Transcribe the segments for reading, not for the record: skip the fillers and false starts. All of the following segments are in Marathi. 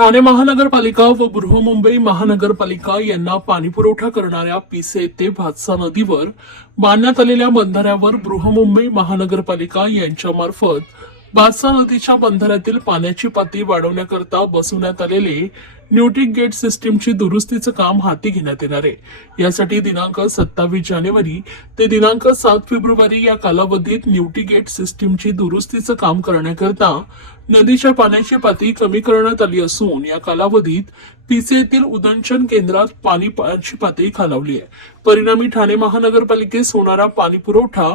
ठाणे महानगरपालिका व बृहन्मुंबई महानगरपालिका यांना पाणीपुरवठा करणाऱ्या पिसे ते भातसा नदीवर बांधण्यात आलेल्या बंधाऱ्यावर बृहन्मुंबई महानगरपालिका यांच्यामार्फत भातसा नदीच्या बंधाऱ्यातील पाण्याची पातळी वाढवण्याकरता बसवण्यात आलेले न्यूट्रिक गेट सिस्टीमची दुरुस्तीचं काम हाती घेण्यात येणार आहे। यासाठी दिनांक 27 जानेवारी ते दिनांक 7 फेब्रुवारी या कालावधीत न्यूट्रिक गेट सिस्टीमची दुरुस्तीचं काम करण्याकरता नदीच्या पाण्याची पातळी कमी करण्यात आली असून या कालावधीत पिसे येथील उदंचन केंद्रात पाण्याची पातळी खालावली आहे। परिणामी ठाणे महानगरपालिकेस होणारा पाणी पुरवठा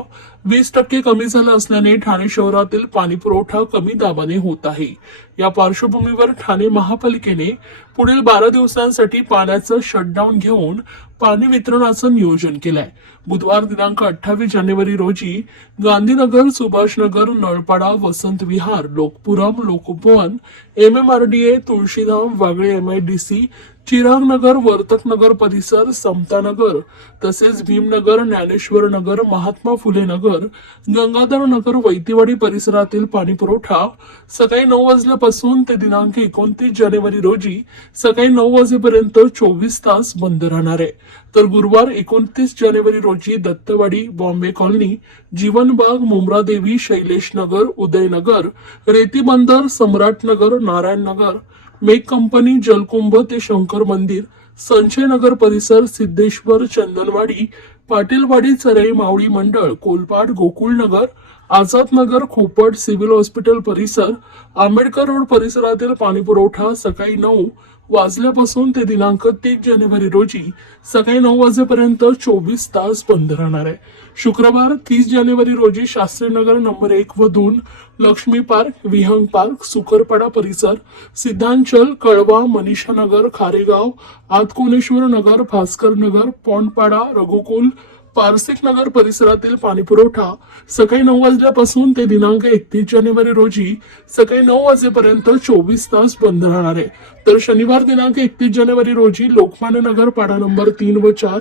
20% कमी झाला असल्याने ठाणे शहरातील पाणी पुरवठा कमी दाबाने होत आहे। या पार्श्वभूमीवर ठाणे महापालिकेने पुढील 12 दिवसांसाठी पाण्याचं शटडाऊन घेऊन पाणी वितरणाचं नियोजन केलंय। बुधवार दिनांक 28 जानेवारी रोजी गांधीनगर, सुभाषनगर, नळपाडा, वसंत विहार, लोकपुरम, लोकभवन, MMRDA, तुळशीधाम, वागळे MIDC, चिरागनगर, वर्तकनगर परिसर, समतानगर तसेच भीमनगर, ज्ञानेश्वर नगर, महात्मा फुले नगर, गंगाधर नगर, वैतीवाडी परिसरातील पाणी पुरवठा सकाळी 9 वाजल्यापासून ते दिनांक 29 जानेवारी रोजी सकाळी 9 वाजेपर्यंत 24 तास बंद राहणार आहे। तर गुरुवार 29 जानेवारी रोजी दत्तवाडी, बॉम्बे कॉलनी, जीवनबाग, मुंब्रादेवी, शैलेश नगर, उदयनगर, रेती बंदर, सम्राटनगर, नारायणनगर, मेक कंपनी, जलकुंभ ते शंकर मंदिर, संजय नगर परिसर, सिद्धेश्वर, चंदनवाडी, पाटीलवाडी, चरई मावळी मंडळ, कोलपाड, गोकुळनगर, आझाद नगर, खोपट, सिव्हिल हॉस्पिटल परिसर, आंबेडकर रोड परिसरातील पाणी पुरवठा सकाळी 9 वाजल्यापासून ते दिनांक 30 जानेवारी रोजी सकाळी 9 वाजेपर्यंत 24 तास बंद राहणार आहे। शुक्रवार 30 जानेवारी रोजी शास्त्रीनगर नंबर 1 व 2, लक्ष्मी पार्क, विहंग पार्क, सुकरपाडा परिसर, सिद्धांचल, कळवा, मनीषा नगर, खारेगाव, आतकोणेश्वर नगर, भास्कर नगर, पौंडपाडा, रघुकुल, पारसिक नगर परिसरातील पाणी पुरवठा सकाळी 9 वाजल्यापासून ते दिनांक 31 जानेवारी रोजी सकाळी 9 वाजेपर्यंत 24 तास बंद राहणार आहे। तर शनिवार दिनांक 31 जानेवारी रोजी लोकमान्य नगर, पाडा नंबर 3 व 4,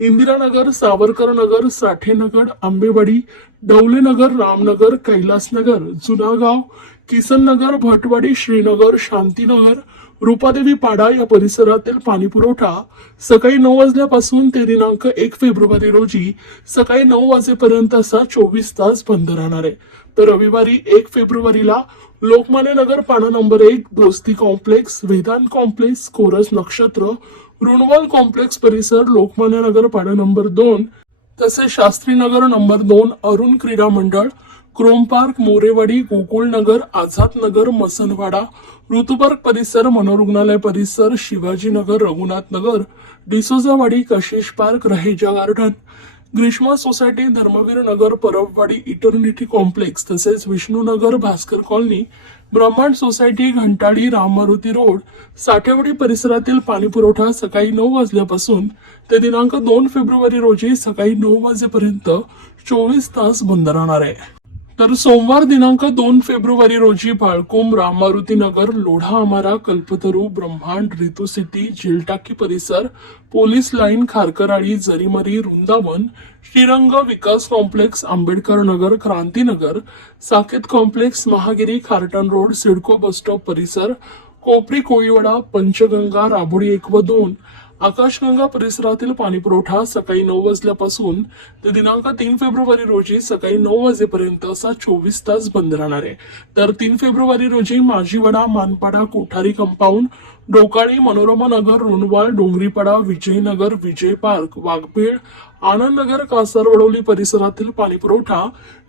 इंदिरानगर, सावरकर नगर, साठेनगर, आंबेवाडी, डवलेनगर, रामनगर, कैलासनगर, जुनागाव, किसन नगर, भटवाडी, श्रीनगर, शांतीनगर, रूपादेवी पाडा या परिसरातील पाणी पुरवठा सकाळी 9 वाजल्यापासून ते दिनांक 1 फेब्रुवारी रोजी सकाळी 9 वाजेपर्यंत असा 24 तास बंद राहणार आहे। तर रविवारी 1 फेब्रुवारीला लोकमान्य नगर, पाडा नंबर 1, दोस्ती कॉम्प्लेक्स, वेदांत कॉम्प्लेक्स, कोरस नक्षत्र, रुणवाल कॉम्प्लेक्स परिसर, लोकमान्य नगर, पाडा नंबर 2 तसेच शास्त्री नगर नंबर 2, अरुण क्रीडा मंडळ, क्रोम पार्क, मोरेवाडी, गोकुळनगर, आझाद नगर, मसनवाडा, ऋतुपार्क परिसर, मनोरुग्णालय परिसर, Shivajinagar, Raghunath Nagar, Dsouzawadi, Kashish park, Raheja garden, Grishma society, Dharmaveer Nagar, Parabwadi, eternity complex तसेच Vishnunagar, Bhaskar colony, Brahmand society, Ghantali, Rammaruti road, Sathewadi परिसरातील पाणी पुरवठा सकाळी 9 वाजल्यापासून ते दिनांक 2 फेब्रुवारी रोजी सकाळी 9 वाजेपर्यंत 24 तास बंद राहणार आहे। तर सोमवार दिनांक 2 फेब्रुवारी रोजी बाळकोंब, राममारुती नगर, लोढा आमारा, कल्पतरू, ब्रह्मांड, रितू सिटी, झेलटाकी परिसर, police line, Kharkarali, Jarimari, Vrindavan, Shrirang, Vikas complex, Ambedkar Nagar, Krantinagar, Saket complex, Mahagiri, Khartan road, CIDCO bus stop परिसर, कोपरी, कोळीवाडा, पंचगंगा, राबोडी 1 व 2, आकाशगंगा परिसरातील पाणी पुरवठा सकाळी 9 वाजल्यापासून ते दिनांक 3 फेब्रुवारी रोजी सकाळी 9 वाजेपर्यंत असा 24 तास बंद राहणार आहे। तर 3 फेब्रुवारी रोजी माझीवाडा, मानपाडा, कोठारी कंपाऊंड, डोकाळी, मनोरमा नगर, रुणवाल, डोंगरीपाडा, विजयनगर, विजय पार्क, वाघपेड, आनंद नगर, कासारवडवली परिसरातील पाणी पुरवठा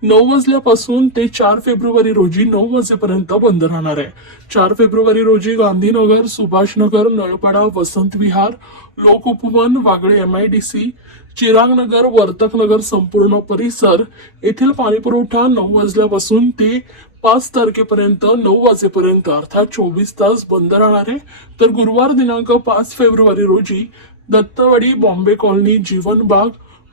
9 वाजल्यापासून ते 4 फेब्रुवारी रोजी 9 वाजेपर्यंत बंद राहणार आहे। 4 फेब्रुवारी रोजी गांधीनगर, सुभाषनगर, नळपाडा, वसंत विहार, लोकउपवन, वागळे MIDC, चिरागनगर, वर्तकनगर संपूर्ण परिसर येथील पाणी पुरवठा 9 वाजल्यापासून ते 5 तारखेपर्यंत 9 वाजेपर्यंत अर्थात 24 तास बंद राहणार आहे। तर गुरुवार दिनांक 5 फेब्रुवारी रोजी दत्तवाडी, बॉम्बे कॉलनी, जीवनबाग,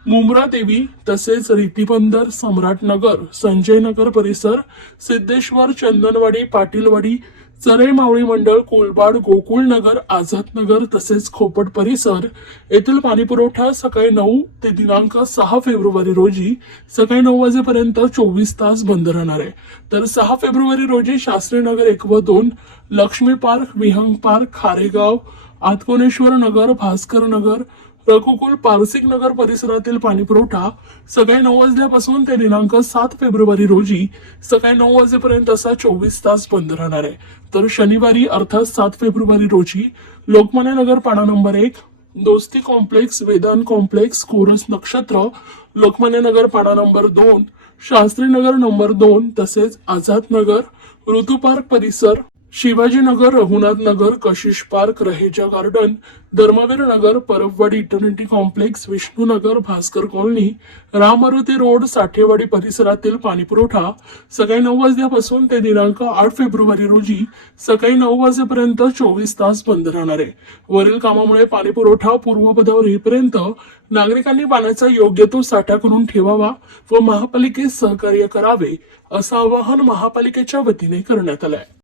मुंब्रादेवी तसेच रीतीबंदर, सम्राटनगर, संजय नगर परिसर, सिद्धेश्वर, चंदनवाडी, पाटीलवाडी, चरे मावळी मंडळ, कोलबाड, गोकुळ नगर, आझाद नगर तसेच खोपट परिसर येथील पाणीपुरवठा सकाळी 9 ते दिनांक 6 फेब्रुवारी रोजी सकाळी 9 वाजेपर्यंत 24 तास बंद राहणार आहे. तर 6 फेब्रुवारी रोजी शास्त्री नगर 1 व 2, लक्ष्मी पार्क, विहंग पार्क, खारेगाव, आतकोणेश्वर नगर, भास्कर नगर, रघुकुल, पारसिक नगर परिसरातील पाणीपुरवठा सकाळी 9 वाजल्यापासून ते दिनांक 7 फेब्रुवारी रोजी सकाळी 9 वाजेपर्यंत असा 24 तास बंद राहणार आहे. तर शनिवारी अर्थात 7 फेब्रुवारी रोजी लोकमान्य नगर पाडा नंबर 1, दोस्ती कॉम्प्लेक्स, वेदांत कॉम्प्लेक्स, कोरस नक्षत्र, लोकमान्य नगर पाडा नंबर 2, शास्त्री नगर नंबर 2 तसेच आझाद नगर, ऋतू पार्क परिसर, शिवाजी नगर, रघुनाथ नगर, कशिश park, Raheja garden, Dharmaveer Nagar, Parabwadi eternity complex, Vishnu नगर, भास्कर कॉलनी, राममारुती रोड, साठेवाडी परिसरातील पाणीपुरवठा सकाळी 9 वाजल्यापासून ते दिनांक 8 फेब्रुवारी रोजी सकाळी 9 वाजेपर्यंत 24 तास बंद राहणार आहे. वरील कामामुळे पाणीपुरवठा पूर्वपदावर येईपर्यंत नागरिकांनी पाण्याचा योग्य तो साठा करून ठेवावा व महापालिकेस सहकार्य करावे असं आवाहन महापालिकेच्या वतीने करण्यात आलं आहे.